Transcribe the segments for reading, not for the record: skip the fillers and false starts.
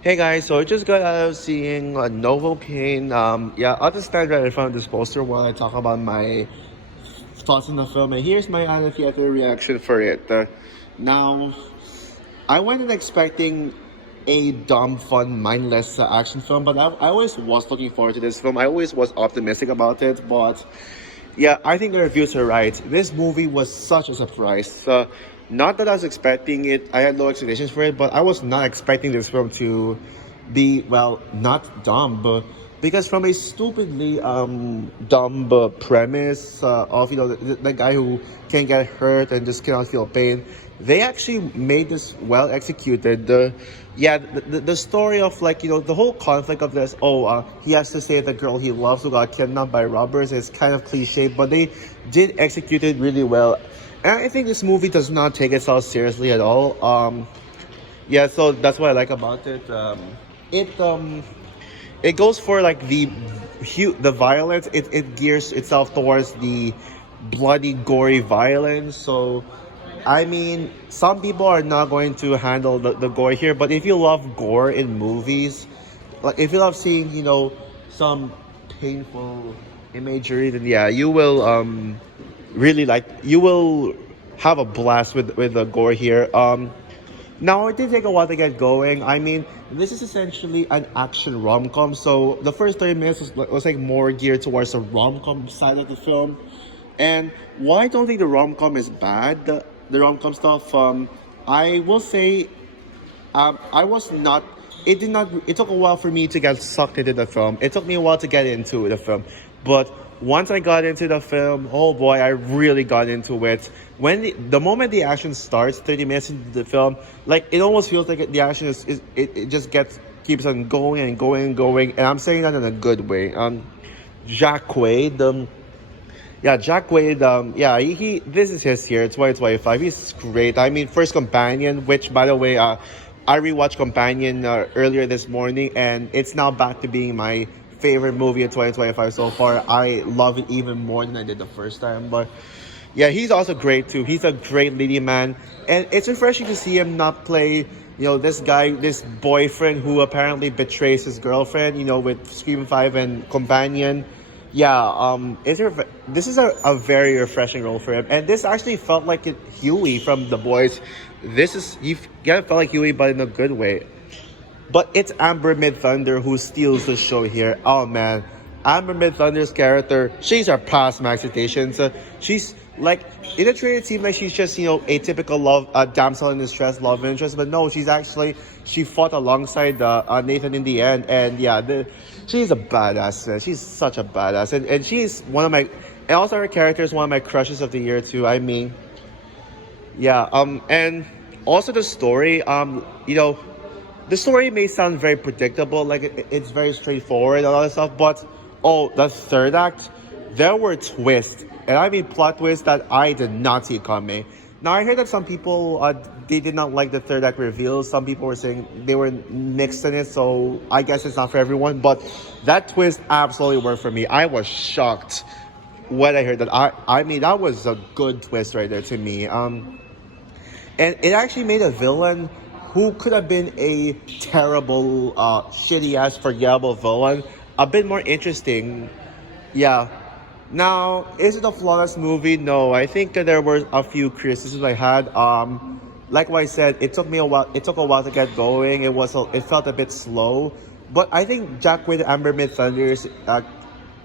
Hey guys, so I just got out of seeing Novocaine. Yeah, I'll just stand right in front of this poster while I talk about my thoughts on the film. And here's my out of theater reaction for it. Now, I wasn't expecting a dumb, fun, mindless action film, but I always was looking forward to this film. I always was optimistic about it, but yeah, I think the reviews are right. This movie was such a surprise. Not that I was expecting it, I had low expectations for it, but I was not expecting this film to be, well, not dumb, but because from a stupidly dumb premise of, the guy who can get hurt and just cannot feel pain, they actually made this well executed. The story of, like, the whole conflict of this, he has to save the girl he loves who got kidnapped by robbers, is kind of cliche, but they did execute it really well. And I think this movie does not take itself seriously at all. Yeah, so that's what I like about it. It goes for, like, the violence. It gears itself towards the bloody, gory violence. So, I mean, some people are not going to handle the gore here, but if you love gore in movies, like if you love seeing, some painful imagery, then yeah, you will really like, you will have a blast with the gore here. Now, it did take a while to get going. I mean, this is essentially an action rom-com, so the first 30 minutes was like more geared towards the rom-com side of the film. And while I don't think the rom-com is bad, the rom-com stuff, I will say, I was not. It did not. It took a while for me to get sucked into the film. It took me a while to get into the film, but once I got into the film, oh boy, I really got into it. When the moment the action starts, 30 minutes into the film, like, it almost feels like the action it just keeps on going and going and going, and I'm saying that in a good way. Jack Quaid, yeah, Jack Quaid, yeah, he this is his year, 2025. He's great. I mean, first Companion, which, by the way, I rewatched Companion earlier this morning, and it's now back to being my favorite movie of 2025 so far. I love it even more than I did the first time. But yeah, he's also great too. He's a great leading man, and it's refreshing to see him not play, this guy, this boyfriend who apparently betrays his girlfriend, with Scream 5 and Companion. Yeah, this is a very refreshing role for him, and this actually felt like Huey from The Boys. He kind of felt like Huey, but in a good way. But it's Amber Midthunder who steals the show here. Oh man, Amber Midthunder's character, she's our past Max Cetaceans. She's like, in the trailer it seems like she's just, a typical damsel in distress love interest, but no, she fought alongside Nathan in the end, and yeah, she's a badass, man. She's such a badass, and she's one of my, and also her character is one of my crushes of the year too. I mean, yeah, and also the story, the story may sound very predictable, like it's very straightforward and all that stuff, but the third act, there were twists, and I mean plot twists that I did not see coming. Now, I heard that some people, they did not like the third act reveal. Some people were saying they were mixed in it, so I guess it's not for everyone, but that twist absolutely worked for me. I was shocked when I heard that. I mean, that was a good twist right there to me. And it actually made a villain who could have been a terrible, shitty-ass, forgettable villain a bit more interesting. Yeah. Now, is it a flawless movie? No. I think that there were a few criticisms I had. Like what I said, it took me a while. It took a while to get going. It felt a bit slow. But I think Jack Quaid and Amber Midthunder's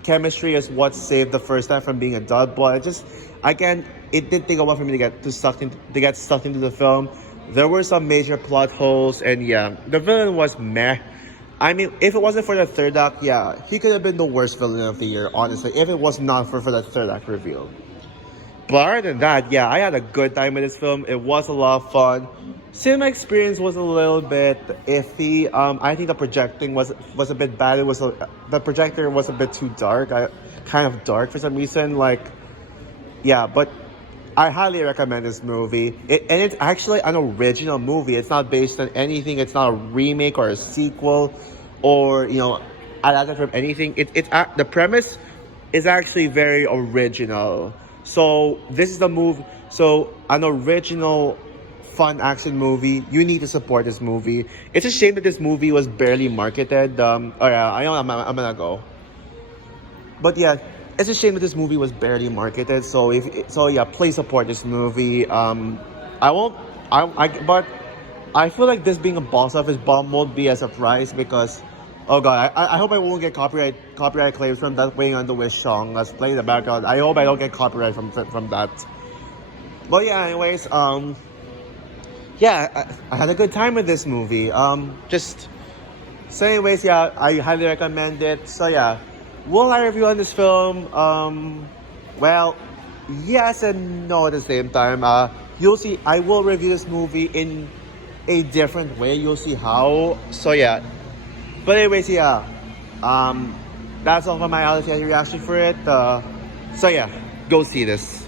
chemistry is what saved the first time from being a dud. But again, it did take a while for me to get sucked into the film. There were some major plot holes, and yeah, the villain was meh. I mean, if it wasn't for the third act, yeah, he could have been the worst villain of the year, honestly, if it was not for the third act reveal. But other than that, yeah, I had a good time with this film. It was a lot of fun. Cinema experience was a little bit iffy. I think the projecting was a bit bad. The projector was a bit too dark. Kind of dark for some reason. Like, yeah, but I highly recommend this movie. And it's actually an original movie. It's not based on anything. It's not a remake or a sequel, or adapted from anything. The premise is actually very original. So this is the movie. So an original fun action movie. You need to support this movie. It's a shame that this movie was barely marketed. Oh yeah, I know I'm gonna go. But yeah, it's a shame that this movie was barely marketed. So yeah, please support this movie. I won't. But I feel like this being a box office bomb won't be a surprise because, oh god, I hope I won't get copyright claims from that playing on the Wish song that's playing in the background. I hope I don't get copyright from that. But yeah, anyways, yeah, I had a good time with this movie. Just so anyways, yeah, I highly recommend it. So yeah, will I review on this film? Well, yes and no at the same time. You'll see. I will review this movie in a different way. You'll see how. So yeah, but anyways, yeah, that's all for my honest reaction for it. So yeah, go see this.